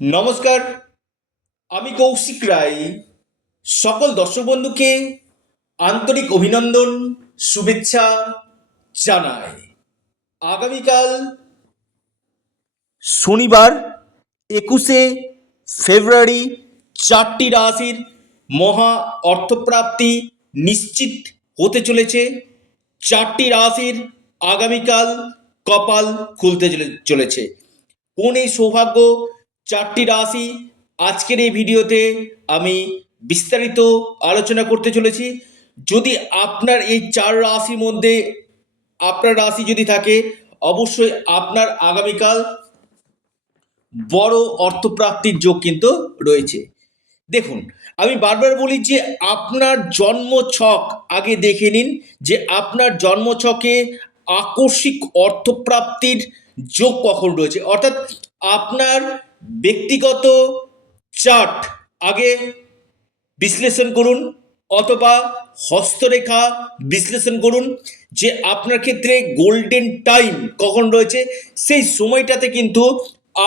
নমস্কার, আমি কৌশিক রায়। সকল দর্শক বন্ধুকে আন্তরিক অভিনন্দন, শুভেচ্ছা জানাই। আগামীকাল শনিবার 21শে ফেব্রুয়ারি 4টি রাশির মহা অর্থপ্রাপ্তি নিশ্চিত হতে চলেছে। 4টি রাশির আগামীকাল কপাল খুলতে চলেছে। কোন এই সৌভাগ্য 4টি রাশি, আজকের এই ভিডিওতে আমি বিস্তারিত আলোচনা করতে চলেছি। যদি আপনার এই 4 রাশির মধ্যে আপনার রাশি যদি থাকে, অবশ্যই আপনার আগামীকাল বড় অর্থপ্রাপ্তির যোগ কিন্তু রয়েছে। দেখুন, আমি বারবার বলি যে আপনার জন্ম ছক আগে দেখে নিন, যে আপনার জন্ম ছকে আকস্মিক অর্থপ্রাপ্তির যোগ কখন রয়েছে। অর্থাৎ আপনার ব্যক্তিগত চার্ট আগে বিশ্লেষণ করুন, অথবা হস্তরেখা বিশ্লেষণ করুন, যে আপনার ক্ষেত্রে গোল্ডেন টাইম কখন রয়েছে। সেই সময়টাতে কিন্তু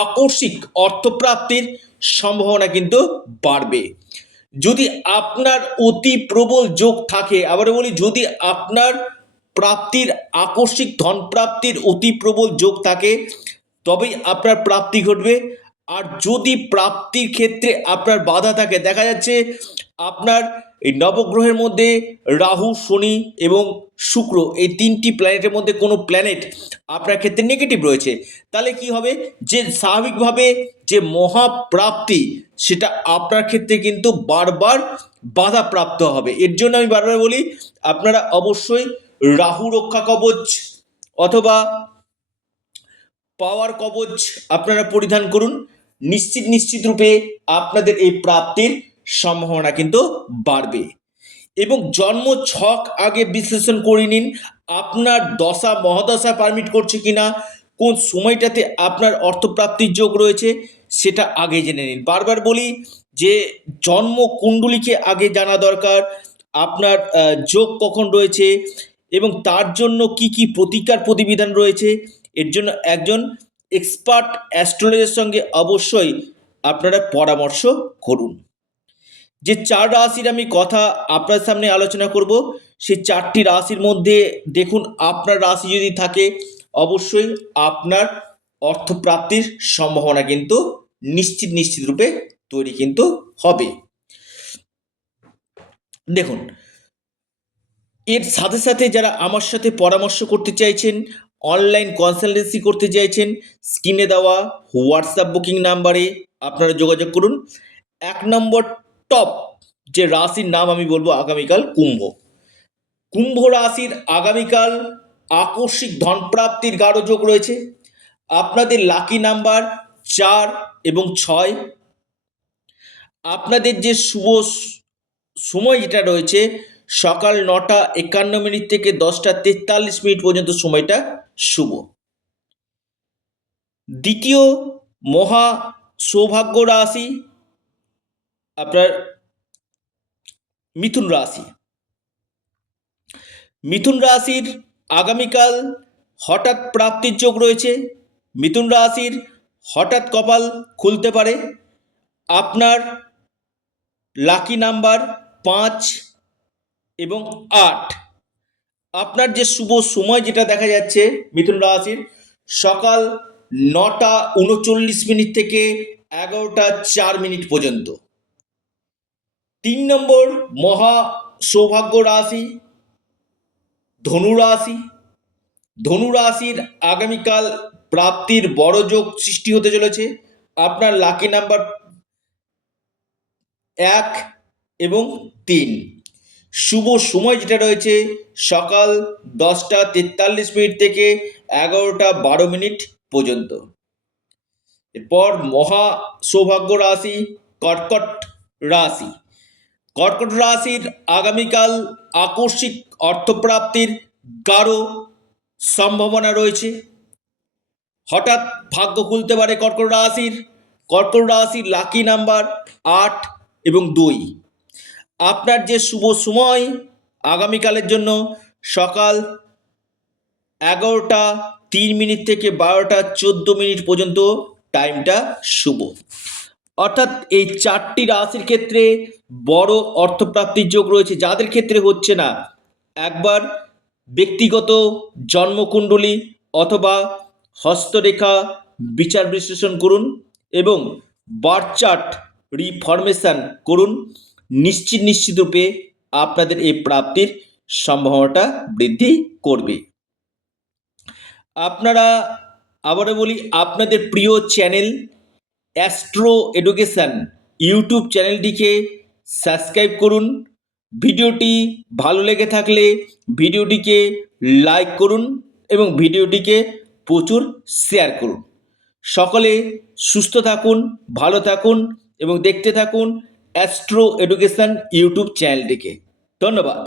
আকস্মিক অর্থপ্রাপ্তির সম্ভাবনা কিন্তু বাড়বে। যদি আপনার অতি প্রবল যোগ থাকে, আবার বলি, যদি আপনার প্রাপ্তির আকস্মিক ধন প্রাপ্তির অতি প্রবল যোগ থাকে, তবেই আপনার প্রাপ্তি ঘটবে। আর যদি প্রাপ্তির ক্ষেত্রে আপনার বাধা থাকে, দেখা যাচ্ছে আপনার এই নবগ্রহের মধ্যে রাহু, শনি এবং শুক্র, এই 3টি প্ল্যানেটের মধ্যে কোনো প্ল্যানেট আপনার ক্ষেত্রে নেগেটিভ রয়েছে, তাহলে কি হবে, যে স্বাভাবিকভাবে যে মহাপ্রাপ্তি সেটা আপনার ক্ষেত্রে কিন্তু বারবার বাধাপ্রাপ্ত হবে। এর জন্য আমি বারবার বলি, আপনারা অবশ্যই রাহু রক্ষা কবচ অথবা পাওয়ার কবচ আপনারা পরিধান করুন। নিশ্চিত রূপে আপনাদের এই প্রাপ্তির সম্ভাবনা কিন্তু বাড়বে। এবং জন্ম ছক আগে বিশ্লেষণ করে নিন, আপনার দশা মহাদশা পারমিট করছে কিনা, কোন সময়টাতে আপনার অর্থপ্রাপ্তির যোগ রয়েছে সেটা আগে জেনে নিন। বারবার বলি যে জন্ম কুণ্ডলিকে আগে জানা দরকার, আপনার যোগ কখন রয়েছে এবং তার জন্য কি কি প্রতিকার প্রতিবিধান রয়েছে। এর জন্য একজন এক্সপার্ট অ্যাস্ট্রোলজারের সঙ্গে অবশ্যই আপনারা পরামর্শ করুন। যে 4 রাশির আমি কথা আপনার সামনে আলোচনা করব, সেই 4টি রাশির মধ্যে দেখুন, আপনার রাশি যদি থাকে, অবশ্যই আপনার অর্থপ্রাপ্তির সম্ভাবনা কিন্তু নিশ্চিত রূপে তৈরি কিন্তু হবে। দেখুন, এর সাথে সাথে যারা আমার সাথে পরামর্শ করতে চাইছেন, অনলাইন কনসালটেন্সি করতে চাইছেন, স্ক্রিনে দেওয়া হোয়াটসঅ্যাপ বুকিং নাম্বারে আপনারা যোগাযোগ করুন। 1 নম্বর টপ যে রাশির নাম আমি বলবো আগামীকাল কুম্ভ রাশির আগামীকাল আকস্মিক ধনপ্রাপ্তির গাঢ় যোগ রয়েছে। আপনাদের লাকি নাম্বার 4 এবং 6। আপনাদের যে শুভ সময় যেটা রয়েছে, সকাল 9:51 থেকে 10:43 পর্যন্ত সময়টা শুভ। দ্বিতীয় মহা সৌভাগ্য রাশি আপনার মিথুন রাশি। মিথুন রাশির আগামীকাল হঠাৎ প্রাপ্তির যোগ রয়েছে। মিথুন রাশির হঠাৎ কপাল খুলতে পারে। আপনার লাকি নাম্বার 5 এবং 8। আপনার যে শুভ সময় যেটা দেখা যাচ্ছে মিথুন রাশির, সকাল 9:39 থেকে 11:04 পর্যন্ত। 3 নম্বর মহা সৌভাগ্য রাশি ধনু রাশি। ধনু রাশির আগামীকাল প্রাপ্তির বড় যোগ সৃষ্টি হতে চলেছে। আপনার লাকি নাম্বার 1 এবং 3। শুভ সময় যেটা রয়েছে, সকাল 10:43 থেকে 11:12 পর্যন্ত। এরপর মহা সৌভাগ্য রাশি কর্কট রাশি। কর্কট রাশির আগামীকাল আকস্মিক অর্থপ্রাপ্তির গাঢ় সম্ভাবনা রয়েছে। হঠাৎ ভাগ্য খুলতে পারে কর্কট রাশির। কর্কট রাশির লাকি নাম্বার 8 এবং 2। আপনার যে শুভ সময় আগামীকালের জন্য, সকাল 11:03 থেকে 12:14 পর্যন্ত টাইমটা শুভ। অর্থাৎ এই 4টি রাশির ক্ষেত্রে বড় অর্থপ্রাপ্তির যোগ রয়েছে। যাদের ক্ষেত্রে হচ্ছে না, একবার ব্যক্তিগত জন্মকুণ্ডলী অথবা হস্তরেখা বিচার বিশ্লেষণ করুন এবং বার্থ চার্ট রিফরমেশন করুন। নিশ্চিত রূপে আপনাদের এই প্রাপ্তির সম্ভাবনাটা বৃদ্ধি করবে। আপনারা, আবারও বলি, আপনাদের প্রিয় চ্যানেল অ্যাস্ট্রো এডুকেশন ইউটিউব চ্যানেলটিকে সাবস্ক্রাইব করুন। ভিডিওটি ভালো লেগে থাকলে ভিডিওটিকে লাইক করুন এবং ভিডিওটিকে প্রচুর শেয়ার করুন। সকলে সুস্থ থাকুন, ভালো থাকুন এবং দেখতে থাকুন অ্যাস্ট্রো এডুকেশন ইউটিউব চ্যানেলটিকে। ধন্যবাদ।